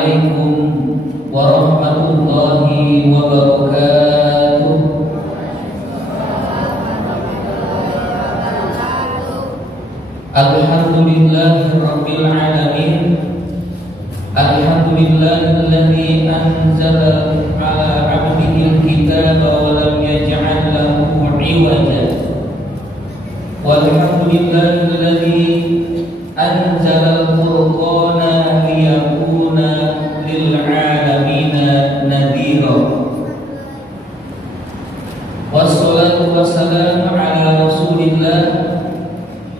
Assalamualaikum warahmatullahi wabarakatuh. Alhamdulillahirabbil alamin. Alhamdulillahilladzi anzala ala 'abdihi al-kitaba wa lam yaj'al lahu 'iwaja. Walhamdulillahilladzi anzala al-furqana liyakuna lil 'alamina nadhira. Wassalatu wassalamu ala Rasulillah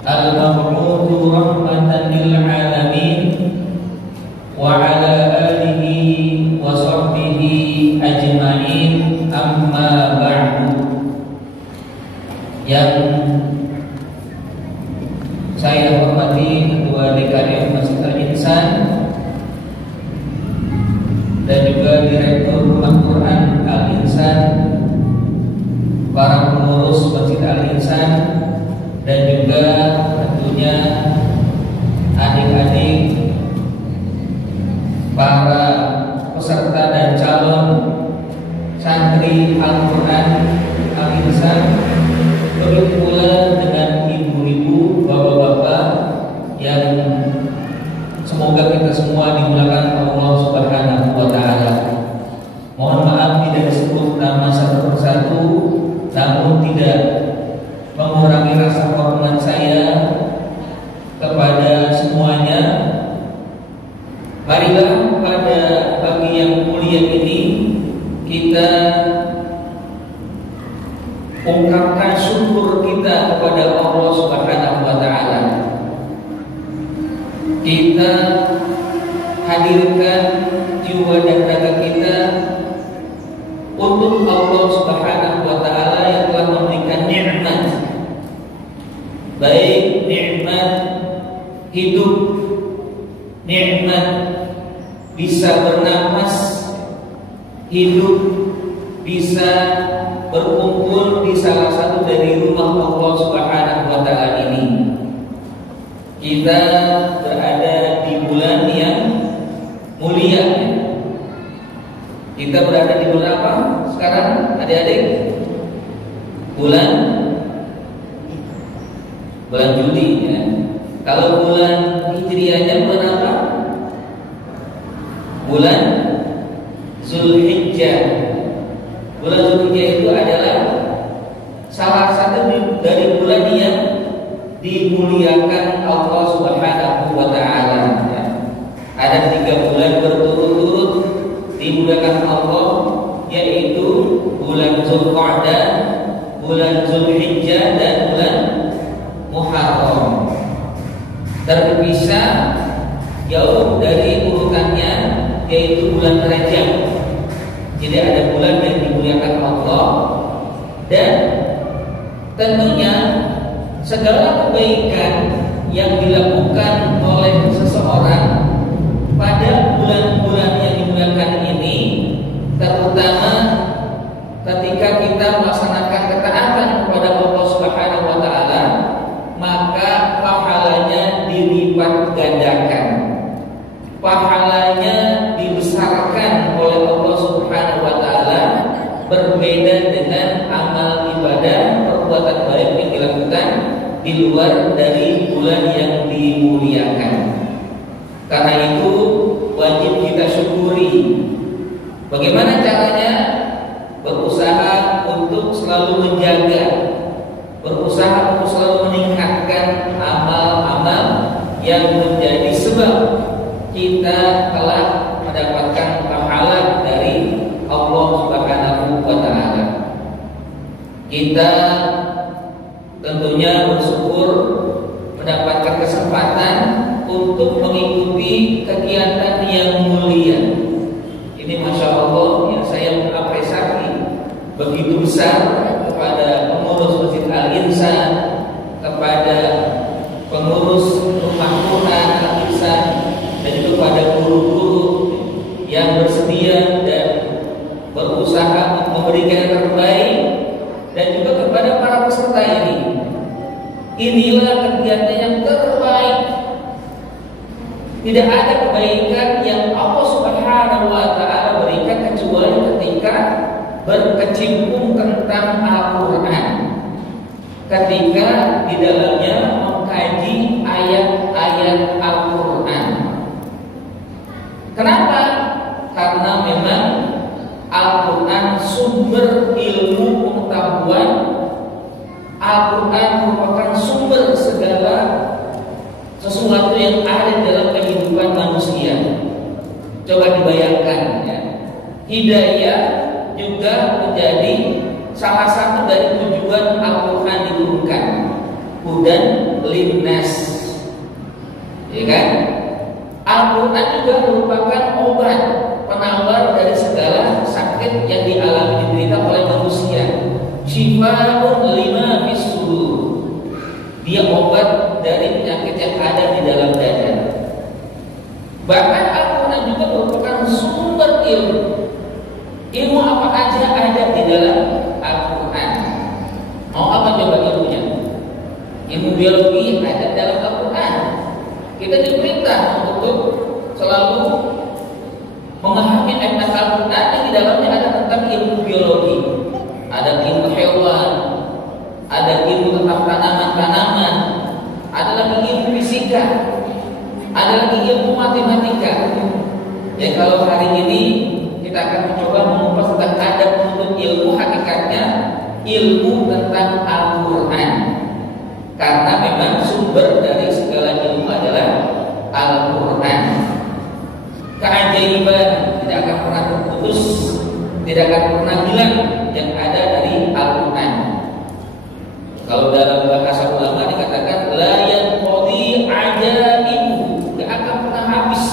al-mab'uts rahmatan lil 'alamin wa ala alihi wa sahbihi ajma'in, amma ba'du. Yang saya hormati Ketua DKM Masjid Al-Insan dan juga Direktur Rumah Quran Al-Insan, para pengurus Masjid Al-Insan, dan juga tentunya adik-adik para peserta dan calon santri Al-Quran Al-Insan, begitu pula dengan ibu-ibu, bapak-bapak yang semoga kita semua dimulakan Allah Subhanahu wa Ta'ala. Mohon maaf tidak disebut nama satu persatu, namun tidak mengurangi rasa hormat saya kepada semuanya. Marilah pada pagi yang mulia ini kita ungkapkan syukur kita kepada Allah Subhanahu wa Ta'ala. Kita hadirkan jiwa dan raga kita untuk Allah Subhanahu wa Ta'ala yang telah memberikan nikmat, baik nikmat hidup, nikmat bisa bernapas, hidup bisa berkumpul di salah satu dari rumah Allah Subhanahu wa Ta'ala ini. Kita berada di bulan yang mulia. Kita berada di bulan apa sekarang, adik-adik? Bulan Juli ya. Kalau bulan Hijriahnya bulan apa? Bulan Zulhijjah. Bulan Zulhijjah itu adalah salah satu dari bulan yang dimuliakan Allah Subhanahu wa Ta'ala ya. Ada 3 bulan berturut-turut dimuliakan Allah, yaitu bulan Zulqa'dah, bulan Zulhijjah, dan bulan Muharram. Terpisah jauh dari urutannya, yaitu bulan Rajab. Jadi ada bulan yang dimuliakan Allah, dan tentunya segala kebaikan yang dilakukan oleh seseorang pada bulan-bulan yang dimuliakan ini, terutama ketika kita melaksanakan ketaatan kepada Allah Subhanahu wa Ta'ala, maka pahalanya dilipat gandakan, pahalanya dibesarkan oleh Allah Subhanahu wa Ta'ala, berbeda dengan amal ibadah perbuatan baik yang dilakukan di luar dari bulan yang dimuliakan. Karena itu wajib kita syukuri. Bagaimana caranya? Berusaha untuk selalu menjaga, berusaha untuk selalu meningkatkan amal-amal yang menjadi sebab kita telah mendapatkan pahala dari Allah Subhanahu wa Ta'ala. Kita tentunya bersyukur mendapatkan kesempatan untuk mengikuti kegiatan yang mulia ini. Masya Allah ya, saya mengapresiasi begitu besar kepada pengurus Masjid Al-Insan, kepada pengurus Rumah Quran Al-Insan, dan juga kepada guru-guru yang bersedia dan berusaha memberikan yang terbaik, dan juga kepada para peserta ini. Inilah kegiatan yang terbaik. Tidak ada kebaikan yang Allah Subhanahu Subhanahu wa taala berikan kecuali ketika berkecimpung tentang Al-Qur'an. Ketika di dalamnya mengkaji ayat-ayat Al-Qur'an. Kenapa? Karena memang Al-Quran sumber ilmu pengetahuan. Al-Quran merupakan sumber segala sesuatu yang ada dalam kehidupan manusia. Coba dibayangkan ya. Hidayah juga menjadi salah satu dari tujuan Al-Quran diturunkan. Hudan linnas, ya kan? Al-Quran juga merupakan obat penawar dari segala sakit yang dialami diderita oleh manusia. Syifaa'un lima fis sudur. Dia obat dari penyakit yang ada di dalam dada. Bahkan Al-Quran juga merupakan sumber ilmu. Ilmu apa aja ada di dalam Al-Quran. Mau apa coba ilmunya? Ilmu biologi ada dalam Al-Quran. Kita diperintah untuk selalu memahami ayat Al-Quran yang di dalamnya ada tentang ilmu biologi, ada ilmu hewan, ada ilmu tentang tanaman-tanaman, ada lagi ilmu fisika, ada lagi ilmu matematika. Ya, kalau hari ini kita akan mencoba mengupas tentang adab menuntut ilmu, hakikatnya ilmu tentang Al-Quran. Karena memang sumber dari segala ilmu adalah Al-Quran. Keajaiban tidak akan pernah terputus, tidak akan pernah hilang yang ada dari Al-Quran. Kalau dalam bahasa ulama dikatakan la yanqadi ajaibu, tidak akan pernah habis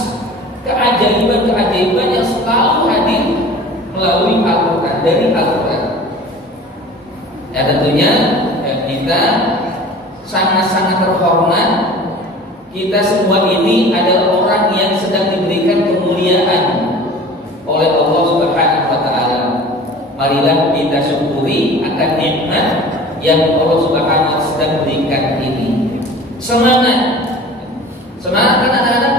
keajaiban-keajaiban yang selalu hadir melalui Al-Quran, dari Al-Quran. Ya tentunya kita sangat-sangat terhormat. Kita semua ini adalah orang yang sedang diberikan kemuliaan oleh Allah Subhanahu wa taala. Marilah kita syukuri akan nikmat yang Allah Subhanahu wa taala sedang berikan ini. Semangat. Semangat kan anak-anak?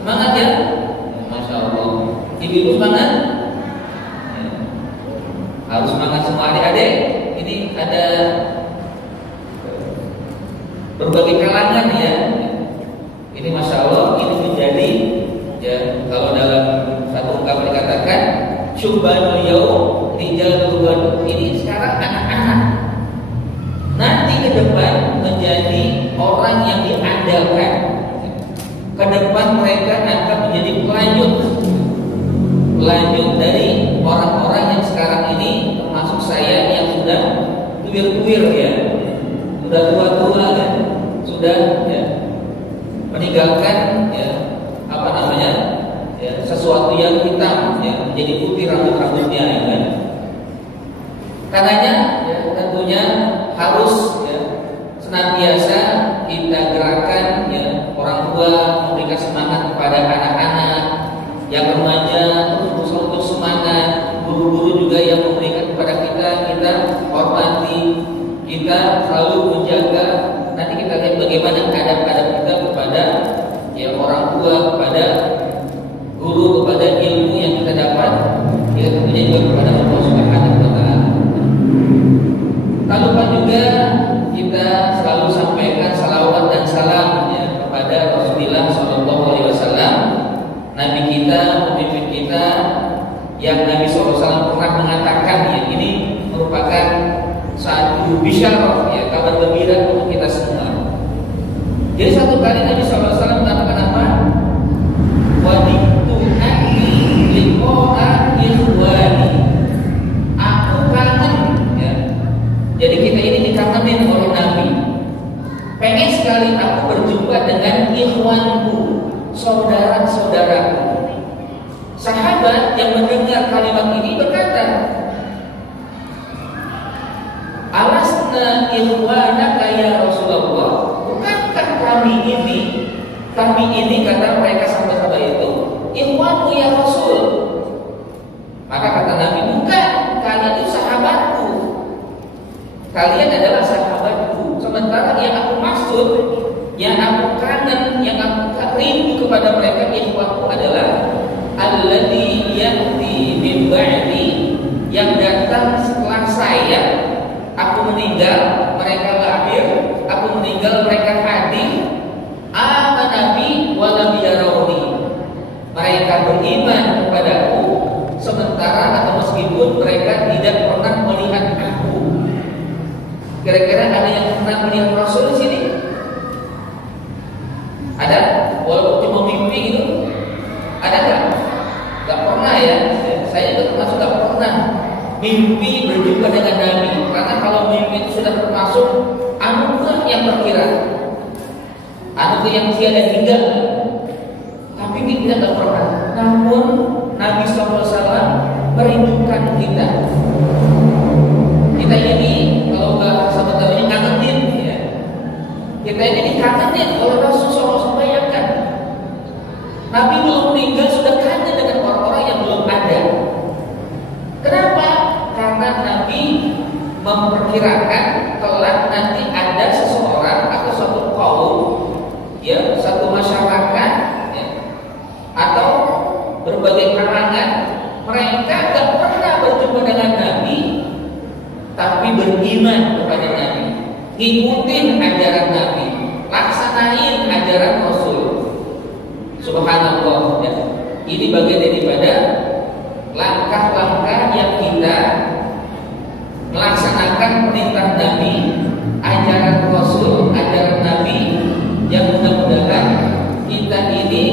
Semangat ya? Masya Allah. Ibu-ibu semangat? Ya. Harus semangat semua adik-adik. Ini ada berbagai kalangan ya. Ini Masya Allah, ini menjadi ya, kalau dalam satu ungkapan dikatakan syubbanul yaum rijalul ghad. Ini sekarang anak-anak, nanti ke depan menjadi orang yang diandalkan. Ke depan mereka akan menjadi pelanjut dari orang-orang yang sekarang ini, termasuk saya yang sudah tuir-tuir ya, sudah tua-tua kan, sudah ya, meninggalkan ya, apa namanya ya, sesuatu yang hitam ya, menjadi putih rambut-rambutnya ya kan. Karenanya ya, tentunya harus ya, senantiasa kita gerakan ya, orang tua memberikan semangat kepada anak-anak yang remaja, terus semangat, guru-guru juga yang memberikan kepada kita hormati, kita selalu menjaga. Nanti kita lihat bagaimana adab-adab kita kepada ya, orang tua, kepada guru, kepada ilmu yang kita dapat, ya tentunya juga kepada Allah Subhanahu wa taala. Tak lupa juga kita selalu sampaikan salawat dan salam ya, kepada Rasulullah SAW, Nabi kita, pemimpin kita, yang Nabi SAW pernah mengatakan ya, ini merupakan satu bisyarah ya, kabar gembira untuk kita semua. Jadi satu kali Nabi SAW mengatakan apa? Waditu anni liqa'a ikhwani. Aku kangen ya. Jadi kita ini dikangenin oleh Nabi. Pengen sekali aku berjumpa dengan ikhwanku, saudara-saudaraku. Sahabat yang mendengar kalimat ini berkata, alasna ikhwanaka ya Rasulullah, bukankah kami ini kata mereka sahabat-sahabat itu ikhwanku ya Rasul. Maka kata Nabi, bukan, kalian itu sahabatku, kalian adalah sahabatku. Sementara yang aku maksud, yang aku kangen, yang aku rindu kepada mereka ikhwanku adalah alladzi ya'ti min ba'di, yang datang setelah saya. Aku meninggal, mereka lahir. Aku meninggal, mereka hadir. Amanabi wa lam yarawni, mereka beriman kepadaku sementara atau meskipun mereka tidak pernah melihat aku. Kira-kira ada yang pernah melihat Rasul di sini? Ada? Walaupun cuma mimpi gitu? Ada nggak? Nggak pernah ya. Saya itu termasuk nggak pernah mimpi berjumpa dengan Nabi. Karena kalau mimpi itu sudah termasuk anugerah yang terkira, anugerah yang tiada hingga. Tapi kita nggak pernah. Namun Nabi SAW merindukan kita. Kita ini kalau bahasa Betawinya kangenin ya. Kita ini dikangenin oleh Rasul SAW. Bayangkan, Nabi belum meninggal sudah kangen dengan orang-orang yang belum ada. Kenapa? Karena Nabi memperkirakan kelak nanti ada seseorang atau satu kaum, ya, satu masyarakat, ya, atau berbagai kalangan, mereka gak pernah berjumpa dengan Nabi, tapi beriman kepada Nabi, ngikutin ajaran Nabi, laksanain ajaran Rasul. Subhanallah, ya. Ini bagian daripada langkah-langkah yang kita melaksanakan perintah Nabi, ajaran Rasul, ajaran Nabi, yang mudah-mudahan kita ini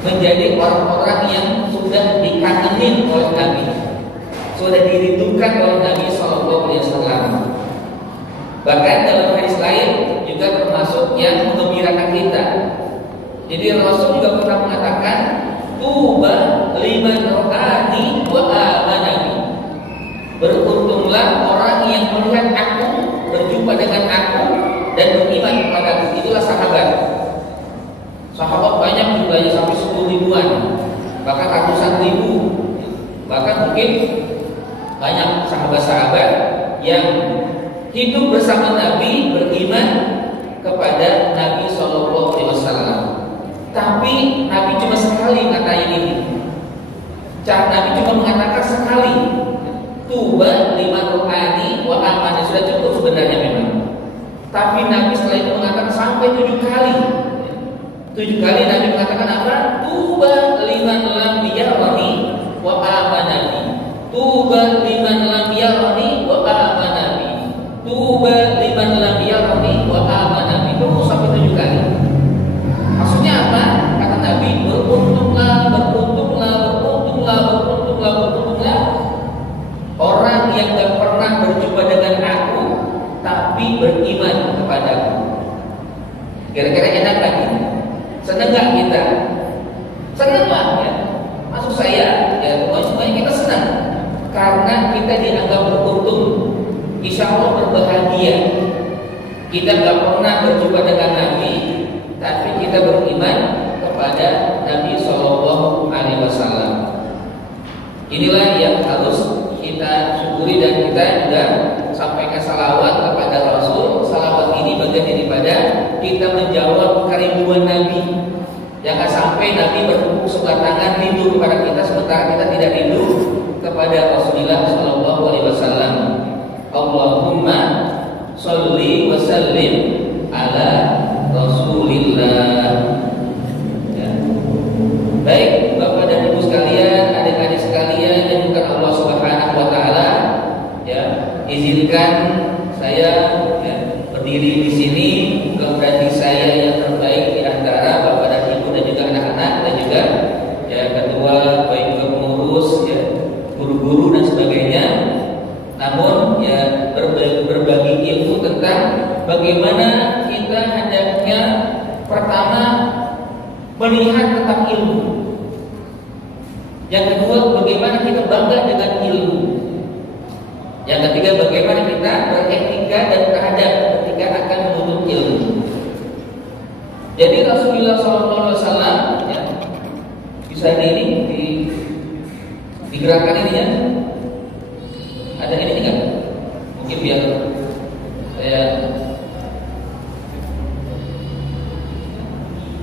menjadi orang-orang yang sudah dikangenin oleh Nabi, sudah dirindukan oleh Nabi SAW. Bahkan dalam hadis lain juga termasuk yang menggembirakan kita. Jadi Rasul juga pernah mengatakan, tuba liman ra'ani wa amanani, beruntunglah orang yang melihat aku, berjumpa dengan aku, dan beriman kepada aku. Itulah sahabat. Sahabat banyak jumlahnya, sampai 10 ribuan, bahkan ratusan ribu. Bahkan mungkin banyak sahabat-sahabat yang hidup bersama Nabi, beriman kepada Nabi SAW. Tapi Nabi cuma sekali ngatain ini. Nabi cuma mengatakan sekali, tuba liman ru'ani wa amani, sudah cukup sebenarnya memang. Tapi Nabi setelah itu mengatakan sampai 7 kali. 7 kali Nabi mengatakan apa? Tuba liman lam yarani wa amanani. Tuba liman lam yarani wa amanani. Tuba liman lam yarani wa amanani. Terus sampai 7 kali. Maksudnya apa? Kata Nabi, beruntunglah, beruntunglah, beruntunglah, beruntunglah, beruntunglah orang yang gak pernah berjumpa dengan aku, tapi beriman kepadaku. Kira-kira enak kan? Senang gak kita? Senang lah ya. Maksud saya, ya semuanya kita senang karena kita dianggap beruntung. Insya Allah berbahagia. Kita gak pernah berjumpa dengan Nabi, tapi kita beriman kepada Nabi SAW. Inilah yang harus kita syukuri, dan kita juga sampaikan salawat kepada Rasul. Salawat ini bagian daripada kita menjawab kerinduan Nabi. Jangan sampai Nabi bertepuk sebelah tangan rindu kepada kita, sementara kita tidak rindu kepada Rasulullah SAW. Allahumma sholli wa sallim ala Rasulillah. Ya. Baik, Bapak dan Ibu sekalian, adik-adik sekalian, dan juga Allah Subhanahu wa taala, ya, izinkan saya berdiri di sini. Mudah-mudahan saya yang terbaik di antara Bapak dan Ibu dan juga anak-anak, dan juga ya ketua, baik juga pengurus, ya, guru-guru dan sebagainya. Namun ya berbagi ilmu tentang bagaimana kita hendaknya pertama melihat tentang ilmu. Yang kedua, bagaimana kita bangga dengan ilmu. Yang ketiga, bagaimana kita beretika dan beradab ketika akan menuntut ilmu. Jadi Rasulullah SAW, ya, bisa digerakkan ini ya. Ada ini enggak? Mungkin biar saya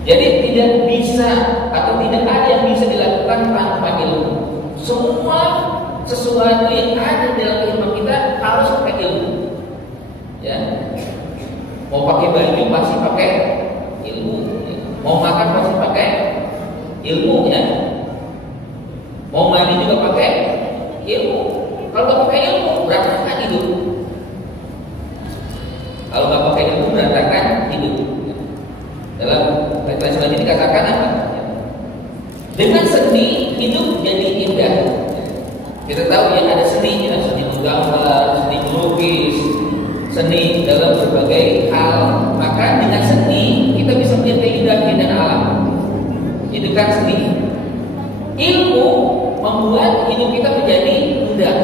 Jadi tidak bisa atau tidak ada yang bisa dilakukan tanpa ilmu. Semua sesuatu yang ada dalam kehidupan kita harus pakai ilmu. Ya, mau pakai baju pasti pakai ilmu. Ya. Mau makan pasti pakai ilmu. Ya, mau mandi juga pakai ilmu. Kalau nggak pakai ilmu berantakan hidup. Kalau nggak pakai ilmu berantakan hidup. Dalam ayat surat ini dikatakan apa? Dengan seni hidup jadi indah. Kita tahu ya ada seni, ya, seni menggambar, seni melukis, seni dalam berbagai hal. Maka dengan seni kita bisa melihat keindahan alam. Itu kan seni. Ilmu membuat hidup kita menjadi mudah.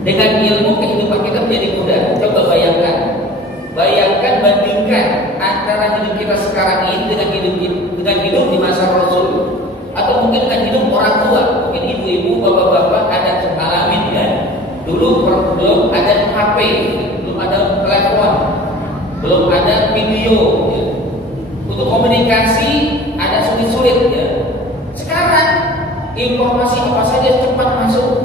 Dengan ilmu kehidupan kita menjadi mudah. Coba bayangkan, bandingkan antara hidup kita sekarang ini dengan hidup di masa Rasul, atau mungkin dengan hidup orang tua, mungkin ibu-ibu, bapak-bapak ada ngalamin kan. Dulu belum ada HP, belum ada telepon, belum ada video. Ya. Untuk komunikasi ada sulit-sulit ya. Sekarang informasi apa saja cepat masuk.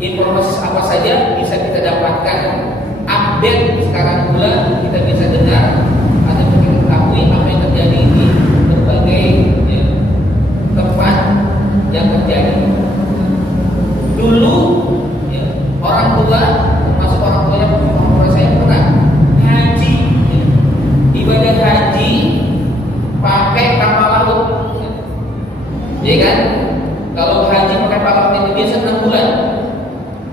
Informasi apa saja bisa kita dapatkan. Update sekarang pula kita bisa dengar atau kita ketahui apa yang terjadi di berbagai ya, tempat yang terjadi. Dulu ya, orang tua, termasuk orang tua saya pernah haji, ya, ibadah haji pakai kapal laut, ya kan? Kalau haji pakai kapal laut itu biasa 6 bulan,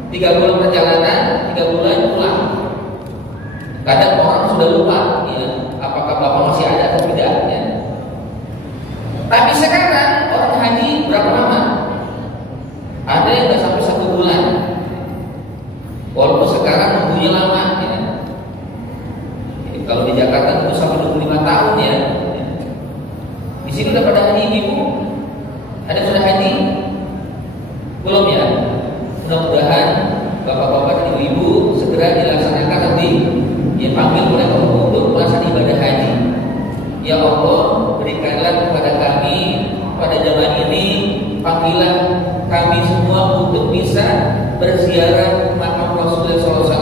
3 bulan perjalanan, 3 bulan pulang. Kadang orang sudah lupa, ya, apakah bapak masih ada atau tidak. Ya. Tapi sekarang orang haji berapa lama? Ada yang nggak sampai 1 bulan. Walaupun sekarang nunggunya lama. Ya. Kalau di Jakarta itu sampai 25 tahun ya. Di sini udah pada haji ibu? Ada sudah haji? Belum ya? Mudah-mudahan bapak-bapak dan ibu-ibu segera dilaksanakan nanti. Ya, panggil mereka untuk melaksanakan ibadah haji. Ya Allah, berikanlah kepada kami pada zaman ini panggilan kami semua untuk bisa berziarah ke makam Rasulullah SAW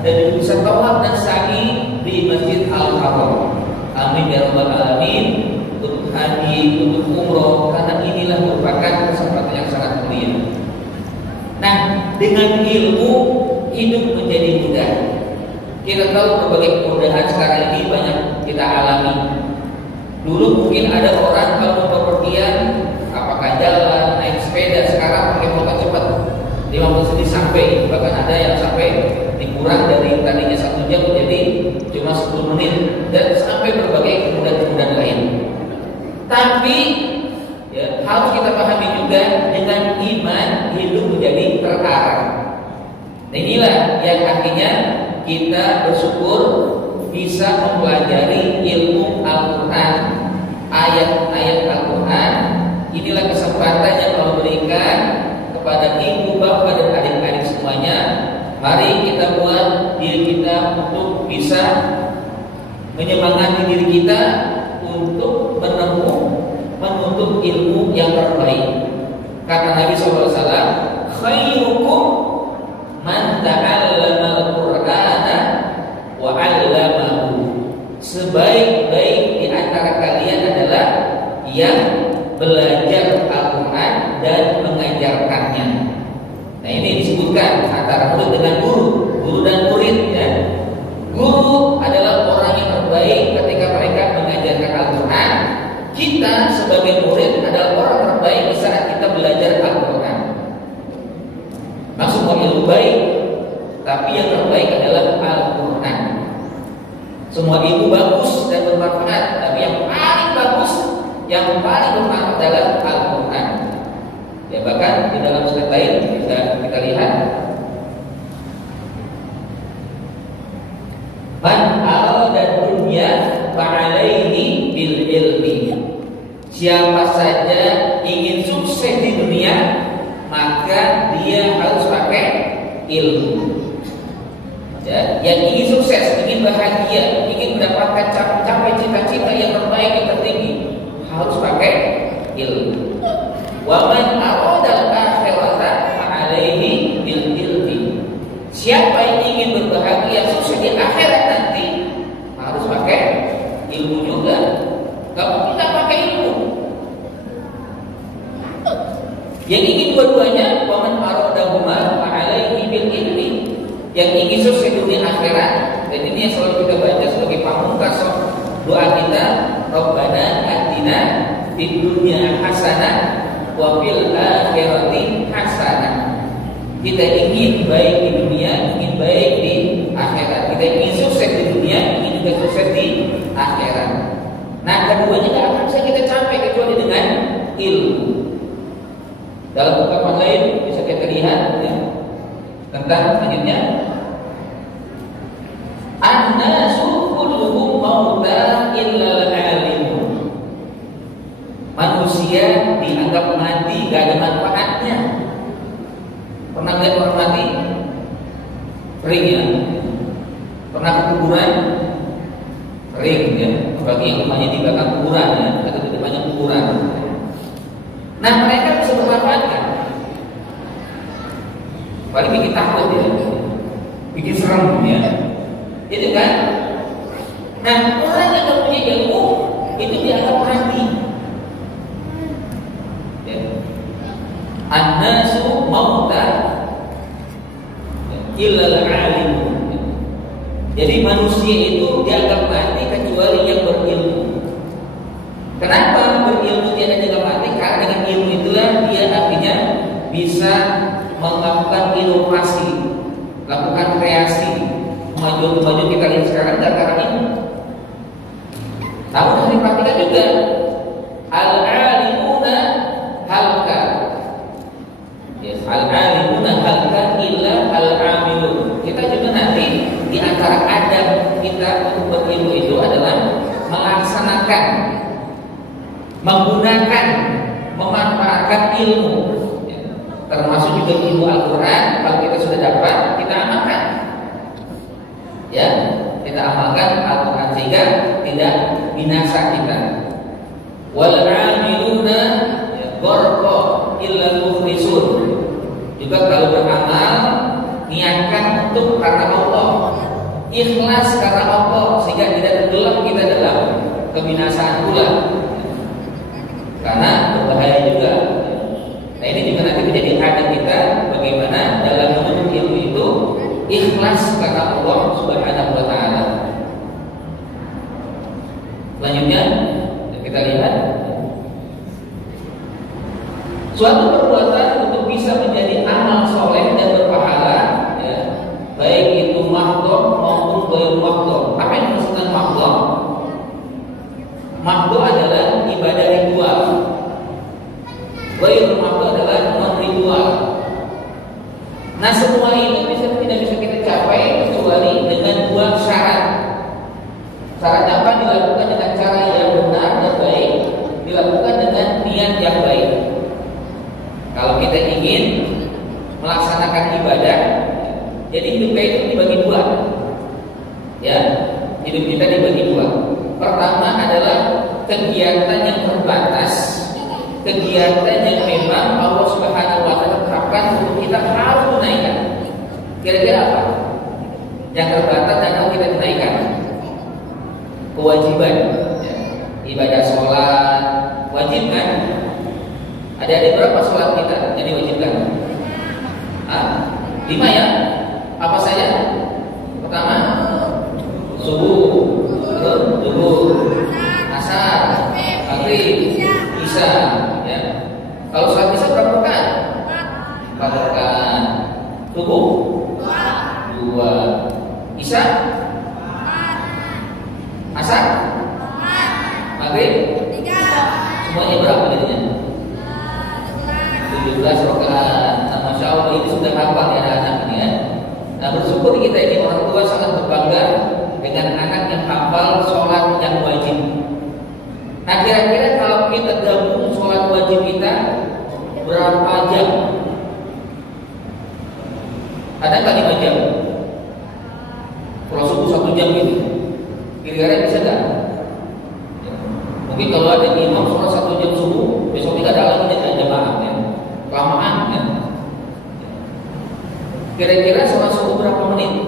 dan bisa tawaf dan sa'i di Masjid Al-Haram. Amin ya rabbal alamin. Untuk haji, untuk umroh, karena inilah merupakan kesempatan yang sangat mulia. Nah, dengan ilmu hidup menjadi mudah. Kita tahu berbagai kemudahan sekarang ini banyak kita alami. Dulu mungkin ada orang kalau mau bepergian, apakah jalan, naik sepeda, sekarang pakai motor cepat 15 menit sampai. Bahkan ada yang sampai dikurang dari tadinya 1 jam menjadi cuma 10 menit dan sampai berbagai kemudahan-kemudahan lain. Tapi ya, harus kita pahami juga dengan iman hidup menjadi terarah. Nah, inilah yang akhirnya kita bersyukur bisa mempelajari ilmu Al-Quran, ayat-ayat Al-Quran. Inilah kesempatan yang Allah berikan kepada ibu, bapak, dan adik-adik semuanya. Mari kita buat diri kita untuk bisa menyemangati diri kita untuk menuntut ilmu yang terbaik. Kata Nabi SAW, khairukum man ta'allama al-Qur'ana wa 'allamahu. Sebaik-baik di antara kalian adalah yang belajar Al-Quran dan mengajarkannya. Nah, ini disebutkan antara murid dengan guru dan murid ya. Guru adalah orang yang terbaik ketika mereka mengajarkan Al-Quran. Kita sebagai murid adalah orang terbaik di saat kita belajar Al-Quran. Maksud ilmu baik, tapi yang terbaik adalah Al-Quran. Semua ilmu bagus dan bermanfaat, tapi yang paling bagus, yang paling bermanfaat adalah Al-Quran. Ya, bahkan di dalam surat lain kita lihat, man arada dunya fa'alaihi bil ilmi. Siapa saja ingin sukses di dunia, maka dia harus pakai ilmu. Ya, yang ingin sukses, ingin bahagia, ingin mendapatkan capai cita-cita yang terbaik Wa man aradal akhirata fa'alaihi bil ilmi. Siapa yang ingin berbahagia sukses di akhirat nanti harus pakai ilmu juga. Gak mungkin tak pakai ilmu. Yang ingin dua-duanya, wa man aradahuma fa'alaihi bil ilmi. Yang ingin sukses di dunia akhirat, dan ini yang selalu kita baca sebagai pamungkas doa kita, Rabbana atina fid dunya hasanah wa fil akhirati hasanah. Kita ingin baik di dunia, ingin baik di akhirat. Kita ingin sukses di dunia, ingin juga sukses di akhirat. Nah, keduanya tidak akan bisa kita capai kecuali dengan ilmu. Dalam ungkapan lain bisa kita lihat ya, tentang selanjutnya, an-nasu kulluhum mauta illa al-alim. Manusia dianggap mati, gak ada manfaatnya. Pernah lihat orang mati? Sering ya. Pernah ke kuburan? Sering ya. Bagi yang rumahnya di belakang kuburan ya, atau di depannya kuburan. Nah, mereka bisa bermanfaatkan. Paling bikin takut ya, bikin serem ya. Itu kan? Nah, orang yang tidak punya ilmu itu dianggap mati. Ya. An-nasu mauta illa al-alim. Jadi manusia itu dianggap mati kecuali yang berilmu. Kenapa berilmu dia dianggap mati? Karena dengan ilmu itulah dia akhirnya bisa melakukan inovasi, lakukan kreasi, maju kita lihat sekarang gara-gara ini. Namun harus diperhatikan juga, al-alimuna halka. Yes, al-alimuna halka illa al-amilun. Kita juga nanti di antara adab kita untuk berilmu itu adalah melaksanakan, menggunakan, memanfaatkan ilmu. Termasuk juga ilmu Al-Quran. Kalau kita sudah dapat, kita amalkan. Ya, kita amalkan Al-Quran sehingga tidak binasa kita. Wal amiluna gharqa illa al-mukhlisun. Juga kalau beramal, niatkan untuk karena Allah, ikhlas karena Allah, sehingga tidak tenggelam kita dalam kebinasaan pula. Karena berbahaya juga. Nah, ini juga nanti menjadi adab kita bagaimana dalam menuntut ilmu itu ikhlas karena Allah Subhanahu wa taala. Selanjutnya kita lihat suatu perbuatan untuk bisa menjadi amal soleh dan berpahala ya, baik itu mahdhur maupun ghairu mahdhur. Apa yang dimaksudkan mahdhur? Mahdhur adalah ibadah ritual. Ghairu mahdhur adalah non-ritual. Nah, semua ini tidak bisa kita capai kecuali dengan dua syarat. Syaratnya apa? Dilakukan dengan cara yang benar dan baik, dilakukan dengan niat yang baik. Kalau kita ingin melaksanakan ibadah, jadi hidup kita itu dibagi dua. Ya, hidup kita dibagi dua. Pertama adalah kegiatan yang terbatas, kegiatan yang memang Allah Subhanahu wa taala tetapkan untuk kita harus tunaikan. Kira-kira apa? Yang terbatas dan harus kita tunaikan. Kewajiban ya. Ibadah sholat wajib kan? Ada berapa sholat kita yang diwajibkan? 5 ya? Apa saja? Pertama subuh, zuhur, asar, maghrib, isya ya. Kalau sholat isya berapa rakaat? 4 rakaat. Subuh 2. Isya? Asar? Maghrib? 3. Semuanya berapa jadinya? 17 rakaat. Nah, Masya Allah ini sudah hafal ya anak ini ya. Nah, bersyukur kita ini orang tua sangat berbangga dengan anak yang hafal sholat yang wajib. Nah, kira-kira kalau kita gabung sholat wajib kita berapa jam? Ada nggak 5 jam? Kalau subuh 1 jam gitu, kira-kira bisa nggak? Mungkin kalau ada imam sholat 1 jam subuh, besok tidak ada lagi jamaah. Kira-kira sholat subuh berapa menit?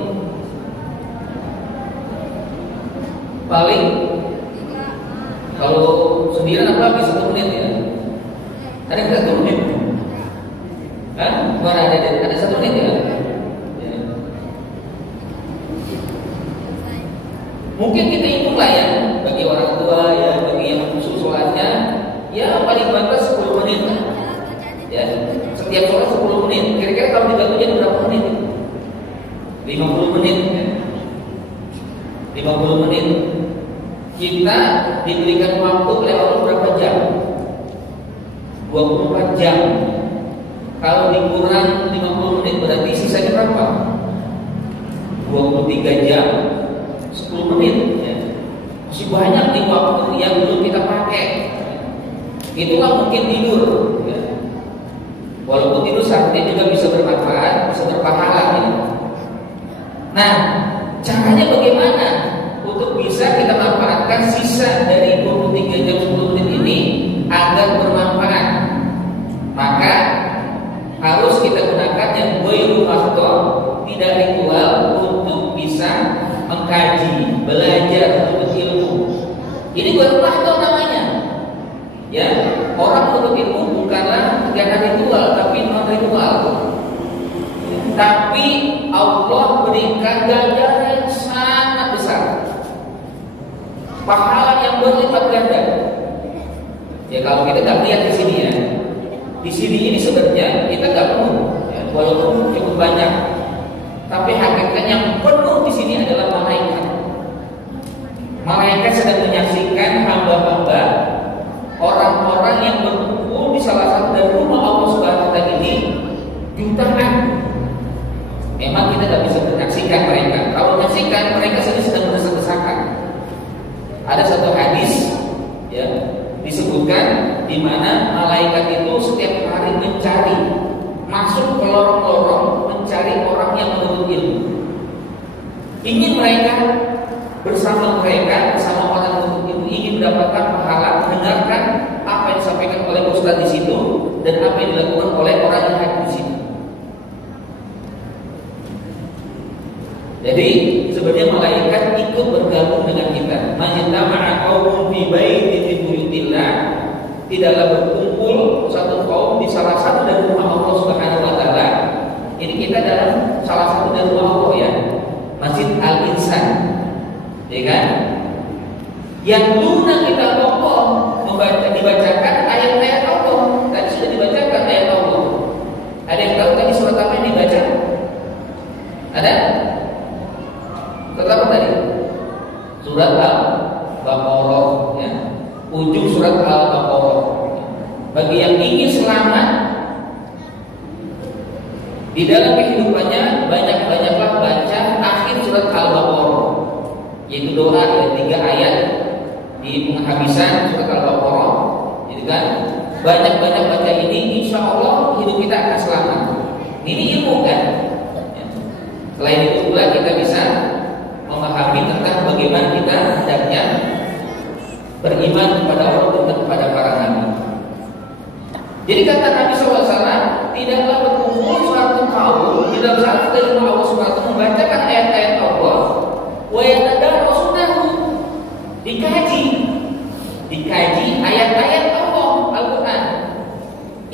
Paling kalau sendirian apa habis 1 menit ya? Ada nggak 1 menit? Kan? Mana ada 1 menit ya? Mungkin kita hitung lah ya, bagi orang tua ya, bagi yang khusus sholatnya, ya paling batas 10 menit lah. Ya, setiap sholat 10 menit. Kira-kira kalau dibantu jadi berapa menit? 50 menit ya. 50 menit. Kita diberikan waktu oleh Allah berapa jam? 24 jam. Kalau dikurang 50 menit berarti sisanya berapa? 23 jam 10 menit ya. Masih banyak nih waktu yang belum kita pakai. Itulah mungkin tidur ya. Walaupun tidur saatnya juga bisa bermanfaat, bisa berpahala ya. Nah, caranya bagaimana untuk bisa kita manfaatkan sisa dari 23 jam 10 menit ini agar bermanfaat? Maka harus kita gunakan yang ghairu mahdhur, tidak ritual, untuk bisa mengkaji, belajar untuk ilmu. Ini ghairu mahdhur namanya. Ya, orang untuk ilmu bukanlah kegiatan ritual, tapi non ritual. Tapi Allah berikan ganjaran yang sangat besar, pahala yang berlipat ganda. Ya kalau kita nggak lihat di sini ya, di sini ini sebenarnya kita nggak penuh, ya, walaupun cukup banyak. Tapi hakikatnya yang penuh di sini adalah malaikat. Malaikat sedang menyaksikan hamba-hamba, orang-orang yang berkumpul di salah satu dari rumah Allah Subhanahu wa Ta'ala ini jutaan. Memang kita tidak bisa menyaksikan mereka. Kalau menyaksikan mereka sedang berdesak-desakan. Ada satu hadis ya disebutkan di mana malaikat itu setiap hari mencari, masuk ke lorong-lorong mencari orang yang menuntut ilmu. Ingin mereka bersama orang yang menuntut ilmu, ingin mendapatkan pahala, mendengarkan apa yang disampaikan oleh ustaz di situ dan apa yang dilakukan oleh orang yang hadir di situ. Jadi sebenarnya malaikat ikut bergabung dengan kita. Majtama'a qaumun fi baitin min buyutillah, tidaklah berkumpul satu kaum di salah satu dari rumah Allah Subhanahu wa Ta'ala. Ini kita dalam salah satu dari rumah Allah ya, Masjid Al-Insan, ya kan? Yang luna kita pokok dibacakan ayat-ayat Allah. Tadi sudah dibacakan ayat Allah. Ada yang tahu tadi surat apa yang dibaca? Ada? Surat apa tadi? Surat Al-Baqarah ya. Ujung surat Al-Baqarah. Bagi yang ingin selamat di dalam kehidupannya, banyak-banyaklah baca akhir surat Al-Baqarah, yaitu doa ya, 3 ayat di penghabisan surat Al-Baqarah. Jadi kan banyak-banyak baca ini, insya Allah hidup kita akan selamat. Ini ilmu kan ya. Selain itu pula kita bisa memahami tentang bagaimana kita hendaknya beriman kepada Allah dan kepada para nabi. Jadi kata Nabi SAW, tidaklah berkumpul suatu kaum di dalam satu dari rumah Allah SWT membacakan ayat-ayat Allah, wa yatadarrasunahu, dikaji ayat-ayat Allah Al-Quran,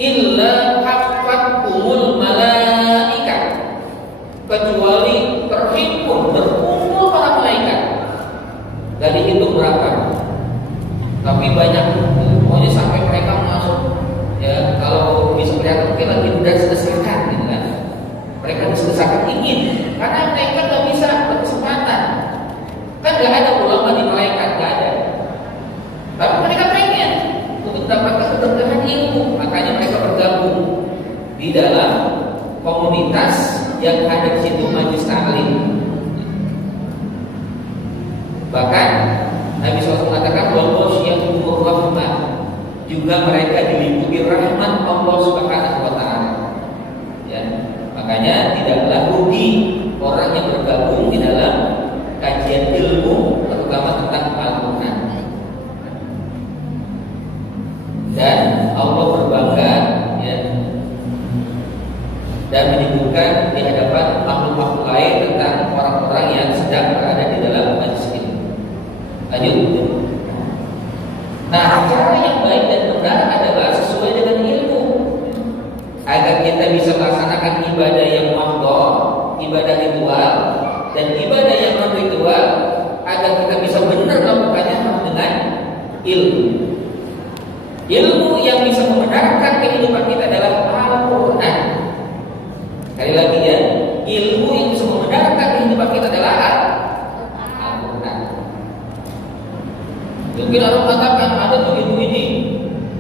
illa hafathumul malaikat, kecuali terhimpun berkumpul para malaikat. Gak dihitung berapa, tapi banyak, pokoknya sampai mereka masuk ya. Kalau bisa melihat mungkin lagi udah sedesakan gitu kan, mereka sedesakan ingin, karena mereka gak bisa berkesempatan kan, gak ada ulama di malaikat, gak ada, tapi mereka pengen untuk mendapatkan keberkahan ilmu. Makanya mereka bergabung di dalam komunitas yang ada di situ, majelis taklim. Bahkan Nabi SAW mengatakan bahwa syiatul rahmah, juga mereka diliputi rahmat Allah Subhanahu wa Ta'ala. Ya, makanya tidaklah rugi orang yang bergabung di dalam kajian ilmu, terutama tentang Al-Quran. Dan Allah berbangga ya, dan menyebutkan di hadapan Lanjut. Nah, cara yang baik dan benar adalah sesuai dengan ilmu, agar kita bisa melaksanakan ibadah yang mahdoh, ibadah ritual, dan ibadah yang non ritual, agar kita bisa benar melakukannya dengan ilmu. Ilmu yang bisa membenarkan kehidupan kita adalah Al-Quran. Sekali lagi ya, ilmu yang bisa membenarkan kehidupan kita adalah Al-Quran. Mungkin orang mengatakan ada tuh ilmu ini,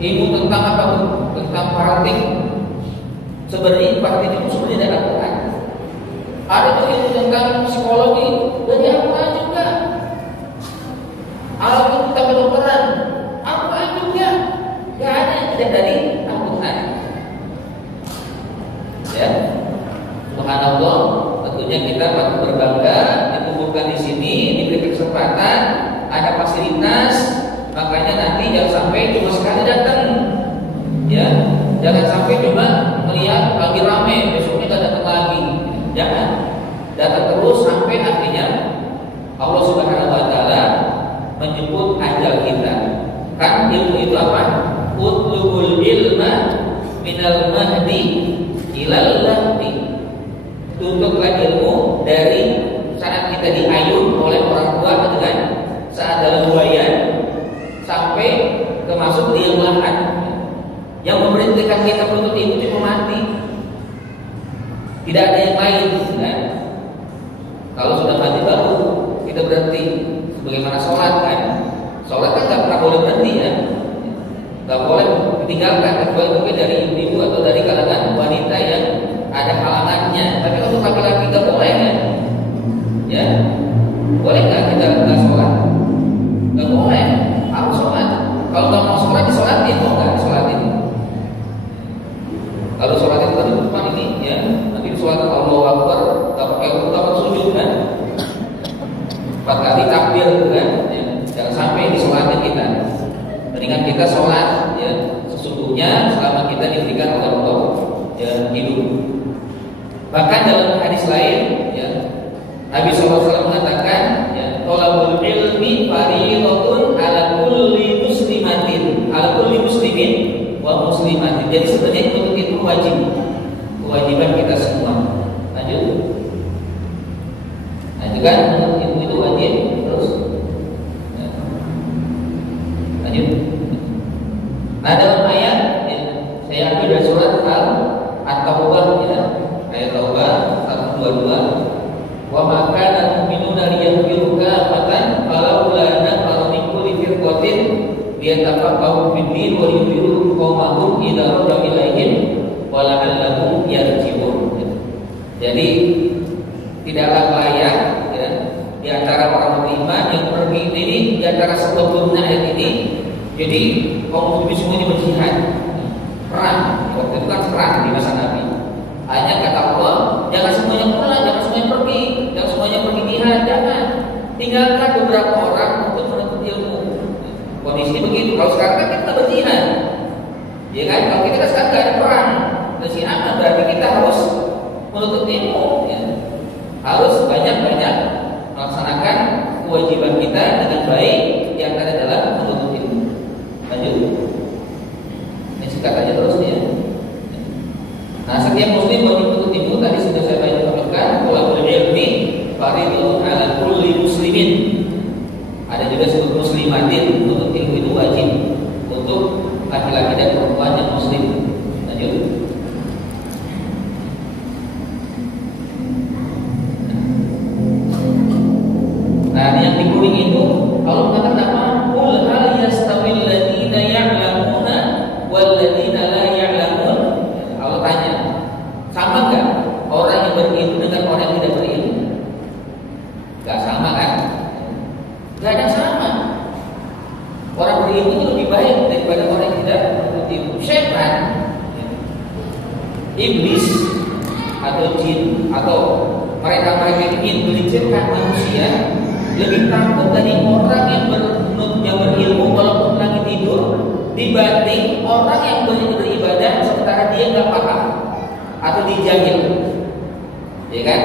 ilmu tentang apa tuh? Tentang paratik. Sebenarnya paratik itu sebenarnya dari Al-Quran. Ada tuh ilmu tentang psikologi, dari Al-Quran juga. Ada tentang kedokteran, Al-Quran juga. Gak ada yang tidak dari Al-Quran. Ya, subhanallah. Tentunya kita patut berbangga dikumpulkan di sini, diberi kesempatan, ada fasilitas. Makanya nanti jangan sampai cuma sekali datang, ya. Jangan sampai cuma melihat lagi rame, besoknya gak datang lagi. Jangan, datang terus sampai akhirnya Allah Subhanahu Wa Taala menjemput ajal kita. Kan ilmu itu apa? Utlubul ilma minal mahdi ilal lahdi. Tuntutlah ilmu dari saat kita diayun oleh orang tua dengan saat dalam buayan sampai ke masuk liang lahat. Yang memerintahkan kita menuntut ilmu itu mati. Tidak ada yang lain, kan? Kalau sudah mati baru kita berhenti. Sebagaimana sholat kan? Sholat kan nggak pernah boleh berhenti ya. Gak boleh ditinggalkan kecuali mungkin dari ibu-ibu atau dari kalangan wanita yang ada halangannya. Tapi untuk laki-laki gak boleh kan? Ya, boleh nggak kita nggak sholat? Gak boleh, harus sholat. Kalau nggak mau sholat disolatin, mau nggak disolatin? Kalau sholat itu tadi depan ini, ya nanti sholat Allahu Akbar, tak pakai utama sujud kan? 4 kali takbir kan? Ya. Jangan sampai disolatin kita. Mendingan kita sholat ya sesungguhnya selama kita diberikan oleh Allah ya hidup. Bahkan dalam hadis lain ya Nabi SAW mengatakan ya thalabul ilmi fardhatun ala kulli muslimatin ala kulli muslimin wa muslimatin. Jadi sebenarnya untuk itu wajib, kewajiban kita semua. Lanjut. Lanjut kan ilmu itu wajib terus. Ya. Lanjut. Nah dalam ayat ya, saya ambil dari surat At-Taubah ya, ayat Taubah 122. Wa ma kana mu'minuna liyanfiru kafatan falaula nafara min kulli firqatin liyatafaqahu fid-din wa yunziru qaumahum idza raja'u ilaihim wa la'allahum yarji'un. Jadi tidaklah layak ya, di antara orang beriman yang pergi ini di antara sebelumnya ayat ini. Jadi kaum muslimin semuanya berjihad, perang. Waktu itu kan perang di masa Nabi. Hanya kata Allah, jangan semuanya pulang, jangan semuanya pergi, jangan semuanya pergi jihad, jangan. Tinggalkan beberapa orang untuk menuntut ilmu. Kondisi begitu. Kalau sekarang kan kita berjihad, ya kan? Kalau kita sekarang nggak ada perang, berjihad berarti kita harus menuntut ilmu, ya. Harus banyak-banyak melaksanakan kewajiban kita dengan baik. Di antara adalah menuntut ilmu. Lanjut. Ini singkat aja terus ya. Nah, setiap muslim wajib menuntut ilmu. Tadi sudah saya bacakan. Thalabul ilmi fardhatun ala kulli muslimin. Ada juga sebut muslimatin. Menuntut ilmu itu wajib untuk laki-laki dan perempuan yang muslim. Lanjut. Nah, yang di kuning itu kalau mengatakan apa? Qul hal yastawil ladzina ya'lamuna wal ladzina la ya'lamun. Kalau tanya, sama enggak orang yang berilmu dengan orang yang tidak berilmu? Enggak sama kan? Enggak ada sama. Orang berilmu itu lebih baik daripada orang yang tidak berilmu. Syaitan, iblis atau jin atau mereka-mereka yang ingin melecehkan manusia lebih takut dari orang yang berilmu walaupun lagi tidur dibanding orang yang beribadah sementara dia nggak paham atau dia jahil, ya kan?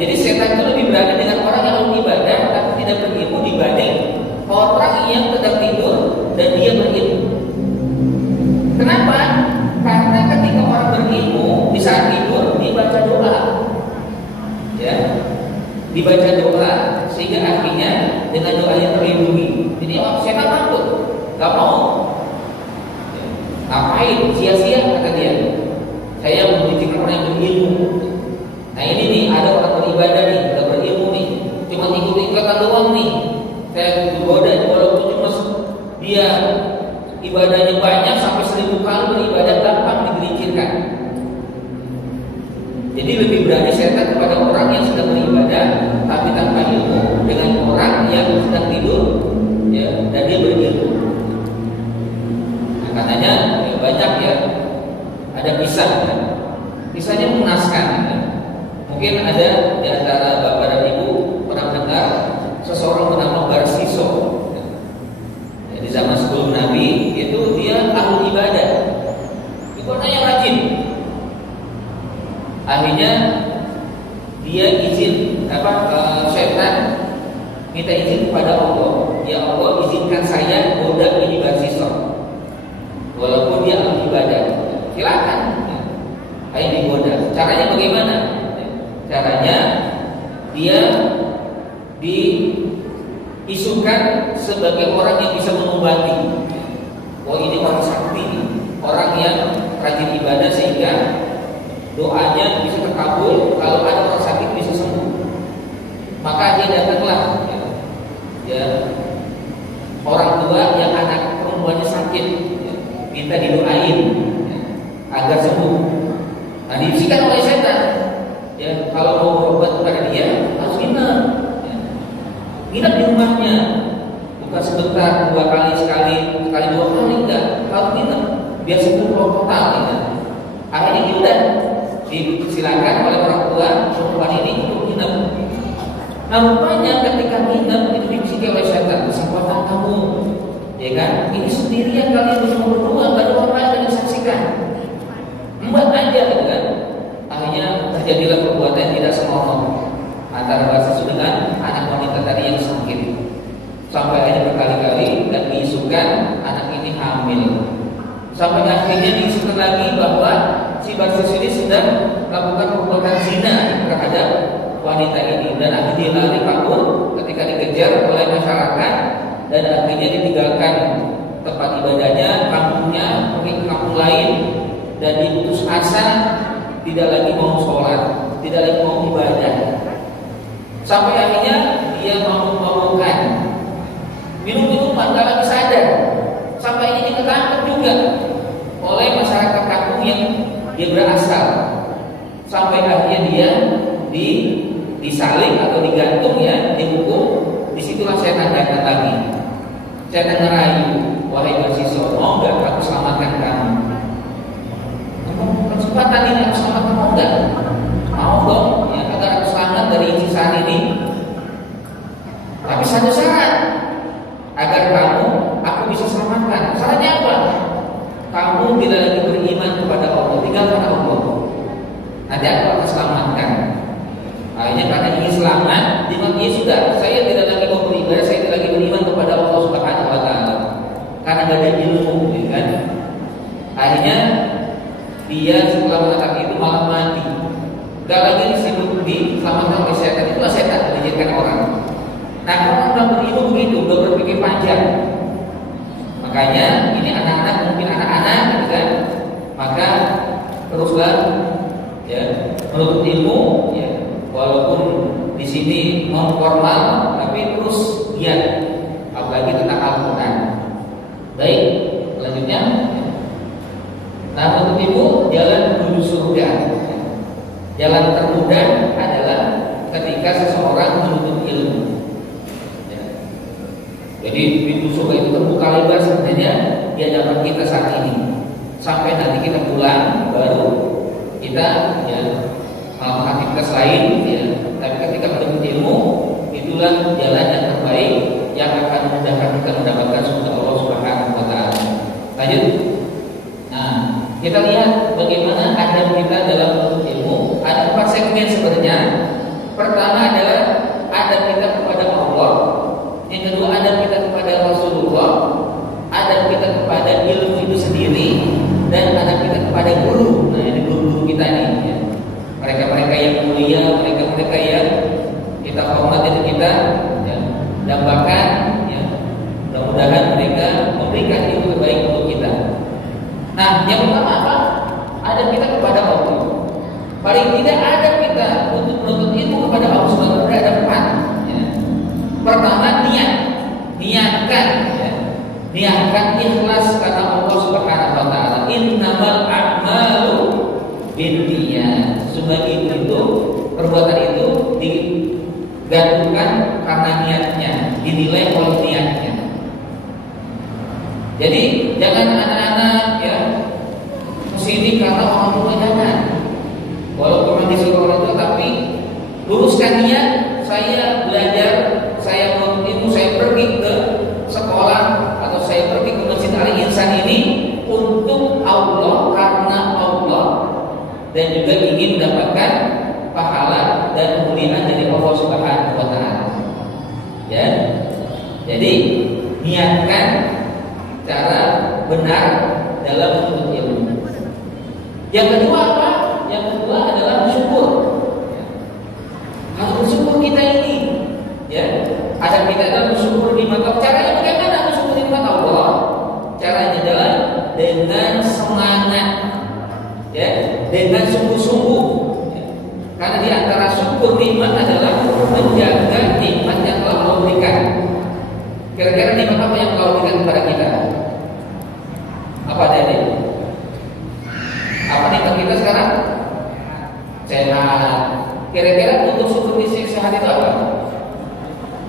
Jadi setan itu lebih berani dengan orang yang beribadah tapi tidak berilmu dibanding orang sehingga akhirnya dengan doanya terlindungi. Jadi setan takut, nggak mau. Ngapain? Sia-sia kata dia. Saya membutuhkan orang yang berilmu. Nah ini nih ada orang beribadah nih, udah berilmu nih, cuma ikut-ikutan doang nih. Saya digoda, walaupun cuma dia ibadahnya banyak sampai 1000 kali beribadah gampang digelincirkan. Jadi lebih berani setan kepada orang yang sedang beribadah tapi tanpa ilmu dengan orang yang sedang tidur, ya, dan dia berilmu. Nah, katanya ya, banyak ya, ada kisah, ya. Kisahnya mengenaskan. Ya. Mungkin ada di antara bapak dan ibu pernah mendengar seseorang bernama Barsiso. Ya, di zaman sebelum Nabi itu dia ahli ibadah, ibadahnya rajin. Akhirnya dia izin setan minta izin kepada Allah, ya Allah izinkan saya goda ini Barsiso, walaupun dia ahli ibadah, silakan. Akhirnya digoda. Caranya bagaimana? Caranya dia diisukan sebagai orang yang bisa mengobati. Oh ini orang sakti, orang yang rajin ibadah sehingga doanya bisa terkabul, kalau ada orang sakit bisa sembuh. Maka dia datanglah ya, orang tua yang anak perempuannya sakit, ya, minta didoain ya, agar sembuh. Nah diisikan oleh setan, ya, kalau mau berobat kepada dia harus nginep, ya. Nginep di rumahnya, bukan sebentar, 2 kali, sekali 2 kali, enggak, harus nginep biar sembuh total. Ya. Akhirnya kita disilakan oleh orang tua perempuan ini untuk nginep. Nah rupanya ketika nginep itu dibisiki oleh setan, kesempatan kamu, ya kan? Ini sendirian kalian bersama berdua, gak ada orang lain yang saksikan. Embat aja, gitu kan? Akhirnya terjadilah perbuatan yang tidak senonoh antara Barsiso dengan anak wanita tadi yang sakit. Sampai akhirnya berkali-kali dan diisukan anak ini hamil. Sampai akhirnya diisukan lagi bahwa si Barsiso ini sedang melakukan perbuatan zina terhadap wanita ini, dan akhirnya dia lari kabur ketika dikejar oleh masyarakat dan akhirnya ditinggalkan tempat ibadahnya, kampungnya, pergi ke kampung lain, dan diputus asa tidak lagi mau sholat, tidak lagi mau ibadah. Sampai akhirnya dia mau-maukan minum-minuman, gak lagi sadar. Sampai ini ketangkep juga oleh masyarakat kampung yang dia berasal. Sampai akhirnya dia disalib atau digantung, ya, dihukum. Disitulah setan datang lagi. Setan ngerayu, wahai Barsiso, mau nggak aku selamatkan kamu? Kesempatan ini aku selamatkan, mau nggak? Mau dong, ya, agar aku selamat dari siksaan ini. Tapi satu syarat, agar aku bisa selamatkan. Syaratnya apa? Kamu tidak lagi beriman kepada Allah, tinggalkan Allah. Nanti aku akan selamatkan. Akhirnya karena ingin selamat, dia sudah, saya tidak lagi mau beribadah, saya tidak lagi beriman kepada Allah Subhanahu wa Ta'ala, karena gak ada ilmu, ya kan? Akhirnya dia setelah mengatakan itu malah mati. Gak lagi diselamatkan oleh setan. Itulah setan menjadikan orang. Nah orang berilmu begitu, udah berpikir panjang. Makanya ini anak-anak, mungkin anak-anak, gitu kan? Maka teruslah, ya, menuntut ilmu, ya, walaupun di sini non formal, tapi terus giat, apalagi tentang Al-Quran. Baik, selanjutnya. Nah, untuk ibu, jalan menuju surga. Jalan termudah adalah ketika seseorang menuntut ilmu. Ya. Jadi pintu surga itu terbuka lebar sebenarnya di hadapan kita saat ini. Sampai nanti kita pulang, baru kita, ya, melakukan aktivitas lain, ya. Tapi ketika menuntut ilmu, itulah jalan yang terbaik yang akan memudahkan kita mendapatkan surga Allah Subhanahu wa Ta'ala. Lanjut. Nah, kita lihat bagaimana adab kita dalam menuntut ilmu. Ada 4 segmen sebenarnya. Pertama adalah adab kita kepada Allah. Yang kedua adab kita kepada Rasulullah. Adab kita kepada ilmu itu sendiri. Dan adab kita kepada guru. Nah, ini guru-guru kita nih, ya. Mereka-mereka yang mulia, mereka-mereka yang kita hormat, itu kita yang pertama apa? Adab kita kepada Allah. Paling tidak adab kita untuk menuntut ilmu kepada Allah Subhanahu wa taala ada 4. Ya. Pertama niatkan, ya. Niatkan ikhlas karena Allah Subhanahu wa taala. Innamal a'malu binniyat. Sebagai itu perbuatan itu digantungkan karena niatnya, dinilai oleh niatnya. Jadi jangan anak-anak ya kesini karena orang tua, jangan. Walaupun memang disuruh orang tua, tapi luruskan niat. Saya belajar, saya menuntut ilmu, saya pergi ke sekolah atau saya pergi ke Masjid Al-Insan ini untuk Allah, karena Allah, dan juga ingin mendapatkan pahala dan kemuliaan dari Allah Subhanahu wa taala. Ya. Jadi niatkan cara benar dalam menuntut ilmu. Yang kedua apa? Yang kedua adalah bersyukur. Harus bersyukur kita ini. Ya, ada kita dalam bersyukur di mata. Caranya bagaimana bersyukur di mata Allah? Caranya adalah dengan semangat, ya, dengan sungguh-sungguh. Ya. Karena di antara syukur nikmat adalah menjaga nikmat yang telah Allah berikan. Kira-kira nikmat apa yang Allah berikan kepada kita? Apa tadi? Apa nikmat kita sekarang? Sehat. Kira-kira untuk syukur di sehat itu apa?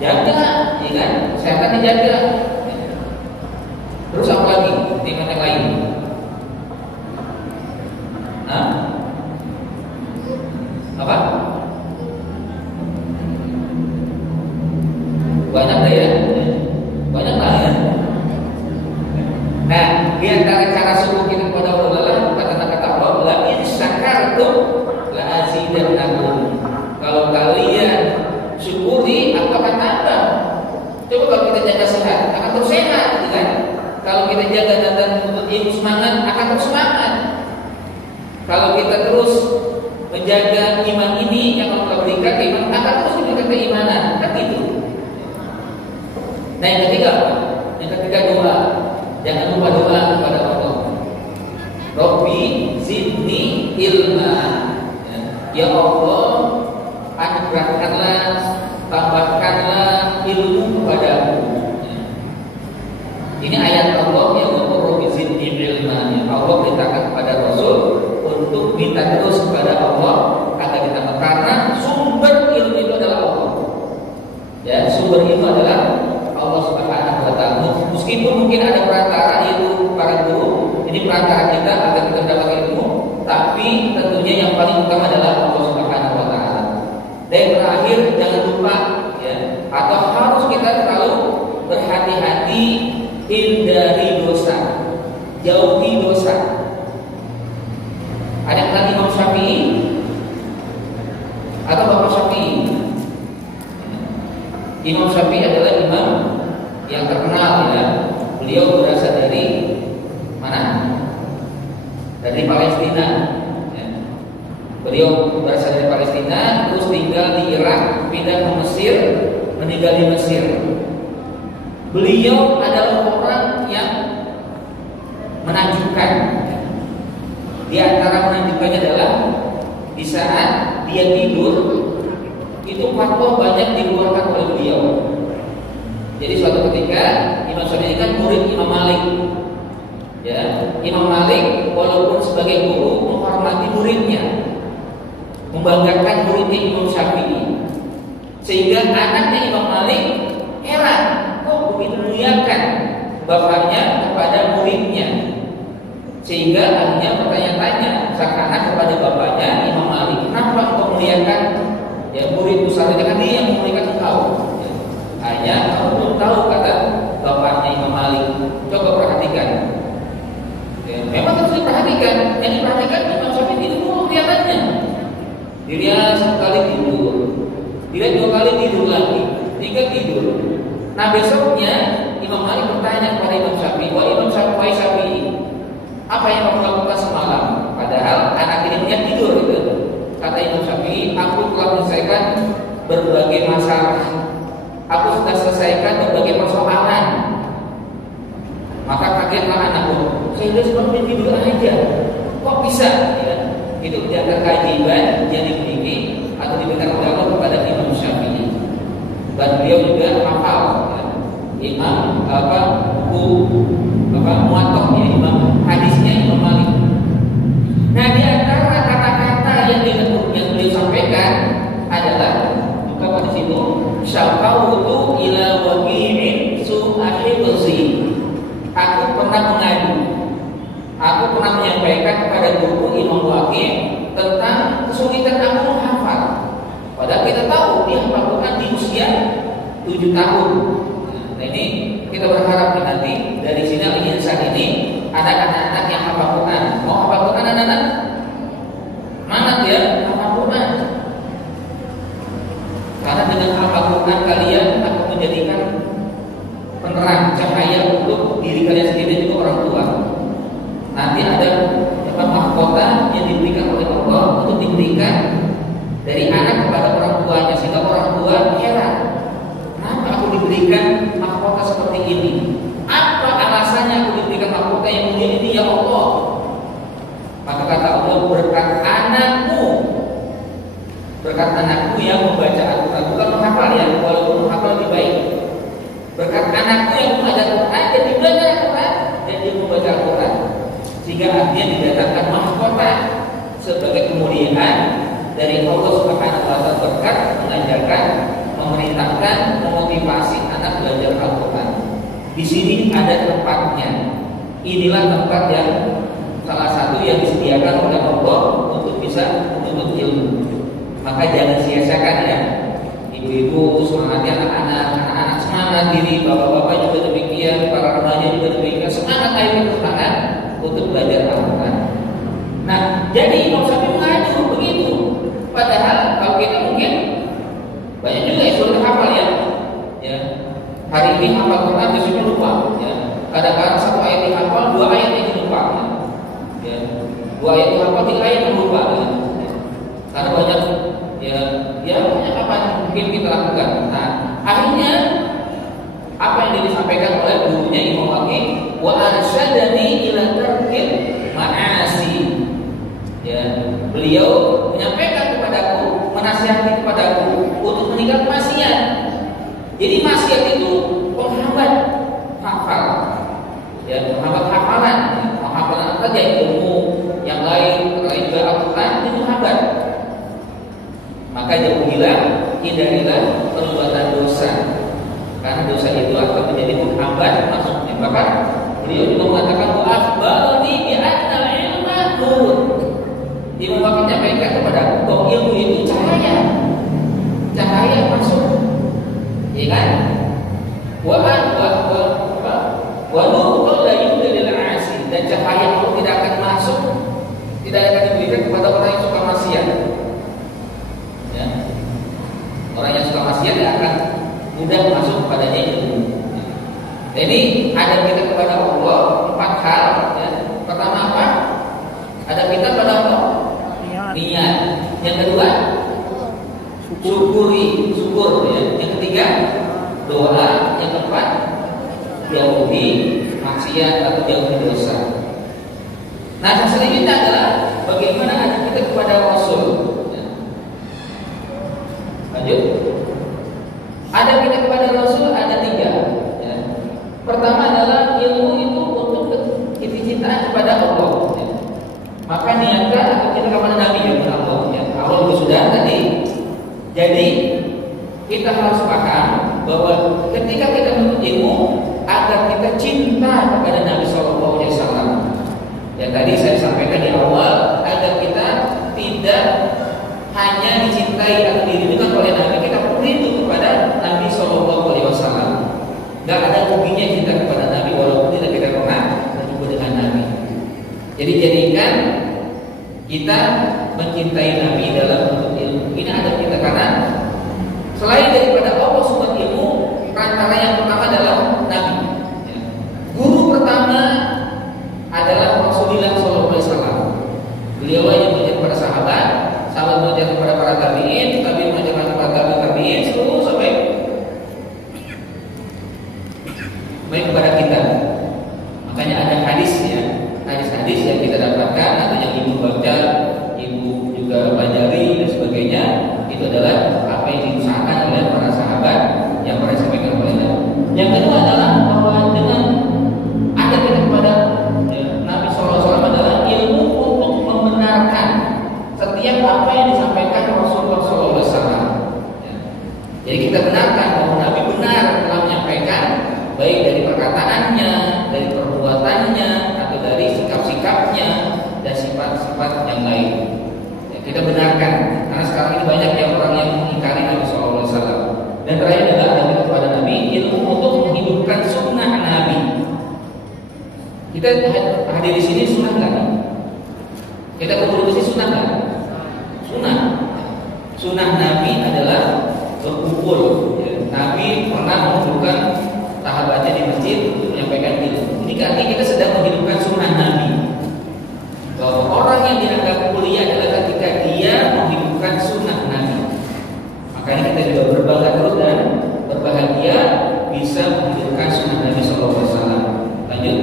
Jaga, ya kan? Kesehatan dijaga. Terus apa lagi? Nikmat yang lain? Hah? Apa? Banyak deh ya. Banyak lah ya. Nah, di antara cara syukur kita kepada Allah adalah kata-kata Allah, la in syakartum la azidannakum. Kalau kalian syukuri, aku akan tambah. Coba kalau kita jaga sehat, akan terus sehat, kan? Kalau kita jaga dan menuntut ilmu semangat, akan terus semangat. Kalau kita terus menjaga iman ini yang Allah berikan, iman akan terus diberikan keimanan, kan gitu. Nah, yang ketiga apa? Yang ketiga doa. Jangan lupa doa kepada Allah. Rabbi zidni ilma. Ya Allah, anugerahkanlah, tambahkanlah ilmu kepadaku. Ini ayat Allah yang Rabbi zidni ilma. Allah perintahkan kepada Rasul untuk minta terus kepada Allah agar ditambah, karena sumber ilmu itu adalah Allah. Ya, sumber ilmu adalah Allah Subhanahu wa taala. Meskipun mungkin ada perantara, yaitu para guru, ini perantara kita agar kita mendapatkan ilmu, tapi tentunya yang paling utama adalah Allah Subhanahu wa taala. Dan terakhir, jangan lupa ya, atau harus kita selalu berhati-hati, hindari dosa, jauhi dosa. Ada yang tadi Imam Syafi'i atau Bapak Syafi'i? Imam Syafi'i adalah imam yang terkenal ya. Beliau berasal dari mana? Dari Palestina. Ya. Beliau berasal dari Palestina, terus tinggal di Irak, pindah ke Mesir, meninggal di Mesir. Beliau adalah orang yang menakjubkan. Di antara menakjubkannya adalah di saat dia tidur, itu fatwa banyak dikeluarkan oleh beliau. Jadi suatu ketika Imam Syafi'i kan murid Imam Malik. Ya, Imam Malik walaupun sebagai guru menghormati muridnya, membanggakan muridnya Imam Syafi'i. Sehingga anaknya Imam Malik heran, kok begitu muliakan bapaknya kepada muridnya. Sehingga akhirnya bertanya-tanya sang anak kepada bapaknya Imam Malik, kenapa engkau muliakan ya murid besar, kan dia yang memuliakan engkau? Hanya kamu belum tahu, kata bapaknya Imam Malik. Coba perhatikan. Ya, memang harus diperhatikan. Yang diperhatikan Imam Syafi'i itu kelihatannya. Dia sekali tidur, dia 2 kali tidur lagi, 3 tidur. Nah besoknya Imam Malik bertanya kepada Imam Syafi'i, wah Imam Syafi'i, apa yang kamu lakukan semalam? Padahal anak ini punya tidur gitu. Kata Imam Syafi'i, aku telah menyelesaikan berbagai masalah. Aku sudah selesaikan berbagai persoalan. Maka kagetlah anakku, saya sudah seperti tidur aja. Itu di antara keajaiban yang dimiliki atau diberikan oleh Allah kepada Imam Syafi'i. Dan beliau juga hafal ya. Imam Muwatta ya, Imam hadisnya Imam Malik. Nah, di antara kata-kata yang beliau sampaikan adalah juga pada situ syaqautu ila waqi'in su'ahibzi. Aku pernah menyampaikan kepada guru Imam Waqi' tentang kesulitan aku menghafal. Padahal kita tahu dia hafal Quran di usia 7 tahun. Nah, ini kita berharap nanti dari sini ingin saat ini ada anak-anak yang hafal Quran. Mau hafal Quran anak-anak? Semangat ya, hafal Quran. Karena dengan hafal Quran kalian akan menjadikan penerang cahaya untuk diri kalian sendiri dan juga orang tua. Nanti ada mahkota yang diberikan oleh Allah untuk diberikan dari anak kepada orang tuanya, sehingga orang tua heran, kenapa aku diberikan mahkota seperti ini? Apa alasannya aku diberikan mahkota yang mulia ini ya Allah? Maka kata Allah, berkat anakmu yang membaca Al-Quran, bukan menghafal ya, walaupun menghafal lebih baik. Berkat anakmu yang membaca Al-Quran, jadi belajar Al-Quran dan dia membaca Al-Quran, sehingga artinya didatangkan mahkota sebagai kemuliaan dari Allah Subhanahu wa taala, berkat mengajarkan, memerintahkan, memotivasi anak belajar Al-Quran. Di sini ada tempatnya. Inilah tempat yang salah satu yang disediakan oleh Allah untuk bisa menuntut ilmu. Maka jangan sia-siakan ya. Ibu-ibu semangati anak-anak semangat diri, bapak-bapak juga demikian, para remaja juga demikian. Semangat, ayo kita semangat untuk belajar Al-Quran. Nah, jadi Imam Syafi'i mengadu begitu. Padahal kalau kita mungkin banyak juga yang sudah hafal ya. Hari ini hafal Quran besoknya lupa. Ya. Kadang-kadang satu ayat dihafal, 2 ayat yang lupa. Ya. 2 ayat dihafal, 3 ayat yang lupa. Ya. Karena banyak banyak apa yang mungkin kita lakukan. Nah, akhirnya apa yang disampaikan oleh gurunya Imam Waqi', wa arsyadani ila tarkil ma'asi. Ya, beliau menyampaikan kepadaku, menasihati kepadaku untuk meninggalkan maksiat. Jadi maksiat itu menghambat hafal, ya, menghambat hafalan, hafalan saja ilmu yang lain juga Al-Quran itu menghambat. Maka jauhilah, hindarilah perbuatan dosa, karena dosa itu akan menjadi menghambat masuknya. Bahkan beliau juga mengatakan wa akhbarani bi anna ilma nur. Dia menyampaikan kepadaku bahwa ilmu itu cahaya masuk. Ya kan? Wa nurul la yudlil 'asi, dan cahaya itu tidak akan masuk, tidak akan diberikan kepada orang yang suka maksiat. Ya. Orang yang suka maksiat tidak akan mudah masuk kepadanya ilmu. Jadi ada kita kepada Allah 4 hal. Ya. Pertama apa? Ada kita kepada Allah niat. Yang kedua syukur ya. Yang ketiga doa. Yang keempat jauhi maksiat atau jauhi dosa. Nah, yang selanjutnya adalah bagaimana ada kita kepada Rasul. Ya. Lanjut. Ada kita kepada Rasul ada 3. Ya. Pertama adalah ilmu itu untuk kecintaan kepada Allah. Ya. Maka niatkan atau kita kepada Nabi yang Allah. Ya. Allah sudah tadi. Jadi kita harus paham bahwa ketika kita menuntut ilmu, agar kita cinta kepada Nabi Sallallahu Alaihi Wasallam. Ya, tadi saya sampaikan di awal, agar kita tidak hanya dicintai atau dirindukan oleh Nabi, kita rindu kepada Nabi Sallallahu Alaihi Wasallam. Gak ada ruginya cinta kepada Nabi walaupun tidak kita pernah berjumpa dengan Nabi. Jadi jadikan kita mencintai Nabi dalam bentuk ilmu. Ini ada kita, karena selain daripada Allah sumber ilmu, perantara yang pertama adalah Nabi. Ya. Guru pertama adalah Rasulullah SAW. Beliau yang mengajar kepada sahabat mengajar kepada para tabi'in, mengajar kepada tabi'in, seluruh sampai kepada kita. Makanya ada hadis ya, hadis-hadis yang kita dapatkan atau yang ibu baca, ibu juga pelajari dan sebagainya, itu adalah apa yang diusahakan oleh para sahabat yang pernah disampaikan oleh Nabi. Yang kedua adalah bahwa dengan ada kita kepada Nabi SAW adalah ilmu untuk membenarkan setiap apa yang disampaikan Rasulullah SAW. Jadi kita benarkan bahwa Nabi benar telah menyampaikan, baik dari perkataannya, dari perbuatannya, atau dari sikap-sikapnya dan sifat-sifat yang lain. Kita benarkan, karena sekarang ini banyak yang orang yang mengingkari Nabi SAW. Dan terakhir adalah ada kepada Nabi ilmu untuk menghidupkan sunnah Nabi. Kita hadir di sini sunnah nggak? Kita kumpul di sini sunnah nggak? Sunnah. Sunnah Nabi adalah berkumpul. Nabi pernah mengumpulkan sahabatnya di masjid untuk menyampaikan ilmu. Ini artinya kita sedang menghidupkan sunnah Nabi. Bahwa orang yang dianggap mulia adalah ketika dia menghidupkan sunnah Nabi. Makanya kita juga berbangga terus dan berbahagia bisa menghidupkan sunnah Nabi SAW. Lanjut.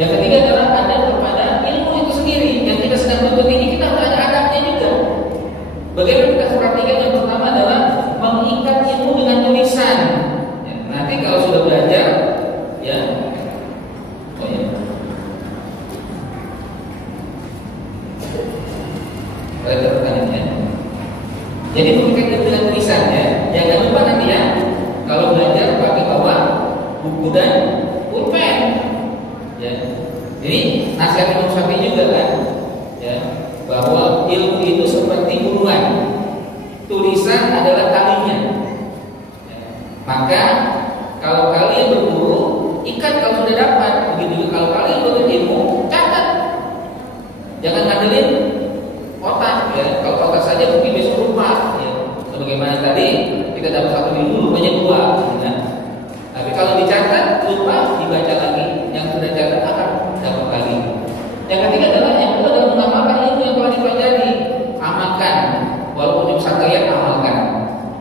Yang ketiga adalah ada kepada ilmu itu sendiri. Yang kita sedang tuntut ini kita harus ada adabnya juga. Bagaimana kita perhatikan, yang pertama adalah mengikat ilmu dengan tulisan. Nanti kalau sudah belajar, ya, jadi mengikat ilmu dengan tulisan, ya. Jangan lupa nanti ya, kalau belajar pakai bawa buku dan pulpen. Ya. Jadi nasihat Imam Syafi'i juga kan, ya, bahwa ilmu itu seperti buruan, tulisan adalah talinya. Ya. Maka kalau kalian berburu, ikat kalau sudah dapat. Begitu juga kalau kalian berburu ilmu, catat. Jangan ngandelin otak, ya. Kalau otak saja mungkin besok lupa, ya. Sebagaimana tadi kita dapat satu ilmu, rupanya dua, ya. Tapi kalau dicatat, lupa dibaca lagi. Yang sudah catat akan dapat lagi. Yang ketiga adalah yang kedua adalah mengamalkan ilmu yang telah dipelajari. Amalkan, walaupun yang sakit amalkan.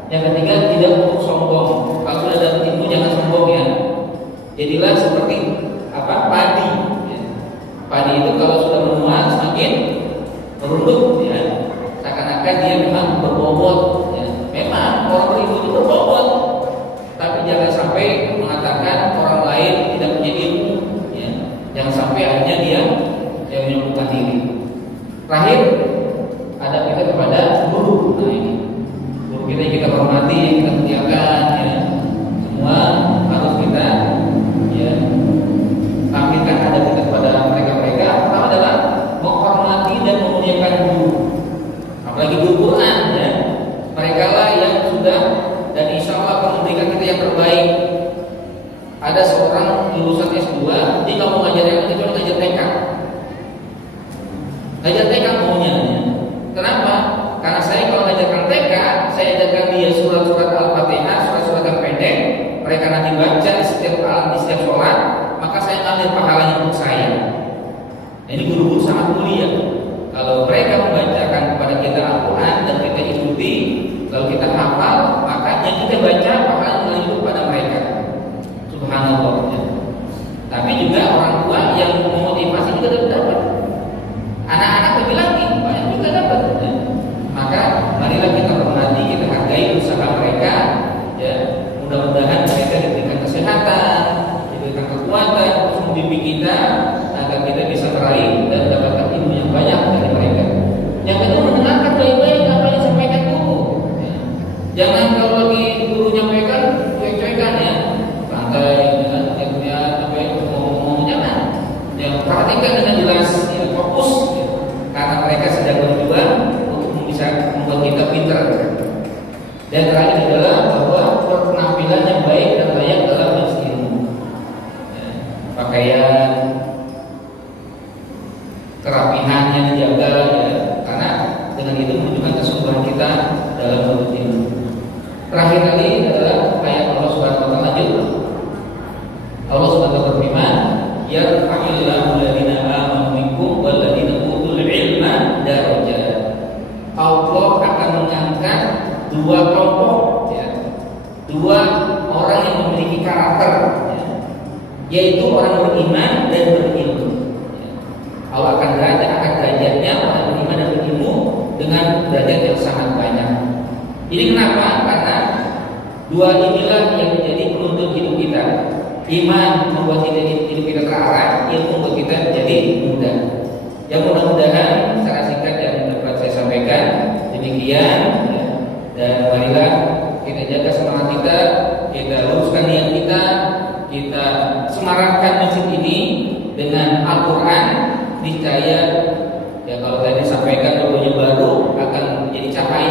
Yang ketiga tidak untuk sombong. Kalau sudah dapat ilmu jangan sombong, ya. Jadilah seperti apa? Padi. Ya. Padi itu kalau sudah menuai semakin merunduk, ya. Seakan-akan dia memang berbobot. Ya. Memang orang berilmu itu berbobot. Tapi jangan sampai mengatakan orang lain tidak punya ilmu, ya. Jangan sampai akhirnya dia yang menyembuhkan diri. Terakhir, ada kita kepada guru. Nah ini guru kita yang kita hormati, yang kita muliakan, ya. Semua harus kita, ya, tampilkan ada kita kepada mereka-mereka. Pertama adalah menghormati dan memuliakan guru, apalagi guru Quran, ya. Mereka lah yang sudah dan insya Allah akan memberikan kita yang terbaik. Ada seorang lulusan S2, dia nggak mau ngajar yang kecuali ngajar TK. Ngajar TK maunya. Kenapa? Karena saya kalau ngajarkan TK, saya ajarkan dia surat-surat Al-Fatihah, surat-surat yang pendek. Mereka nanti baca di setiap sholat, maka saya ambil pahalanya untuk saya. Ini guru-guru sangat mulia. Kalau mereka membacakan kepada kita Al-Quran dan kita ikuti, kalau kita hafal, maka yang kita baca pahalanya melanjut pada mereka. Subhanallah, ya. Tapi juga orang tua yang memotivasi juga dapat. Anak-anak lebih lagi banyak juga dapat, ya. Maka marilah kita hormati, kita hargai usaha mereka, ya. Mudah-mudahan mereka diberikan kesehatan, diberikan kekuatan untuk membimbing kita agar kita bisa meraih dan mendapatkan ilmu yang banyak dari mereka. Yang kedua, mendengarkan baik-baik apa yang disampaikan guru. Ya. Jangan kalau lagi guru nyampaikan, cuek-cuekan, ya. Santai, ya, apa yang ngomong jangan. Yang perhatikan dengan jelas, ya, fokus, ya. Karena mereka sedang berjuang untuk bisa membuat kita pintar. Dan terakhir adalah bahwa penampilan yang baik dan layak dalam majelis ilmu, ya. Pakaian, kerapihannya dijaga, ya. Karena dengan itu menunjukkan kesungguhan kita dalam menuntut ilmu. Terakhir kali adalah ayat Allah Subhanahu wa taala. Allah Subhanahu wa taala berfirman, "Yarfa'illahu alladziina aamanu minkum wal ladziina utul 'ilma darajat." Allah akan mengangkat dua kelompok, ya. Dua orang yang memiliki karakter, ya. Yaitu orang beriman dan berilmu, ya. Allah akan angkat derajatnya orang beriman dan berilmu dengan derajat yang sangat banyak. Ini kenapa? Karena dua inilah yang menjadi penuntun hidup kita. Iman membuat hidup kita terarah, ilmu membuat kita menjadi mudah. Yang mudah-mudahan secara singkat yang dapat saya sampaikan demikian ya. Dan marilah kita jaga semangat kita luruskan niat kita semarakkan masjid ini dengan Al-Quran. Niscaya ya kalau tadi disampaikan ilmunya baru akan menjadi cahaya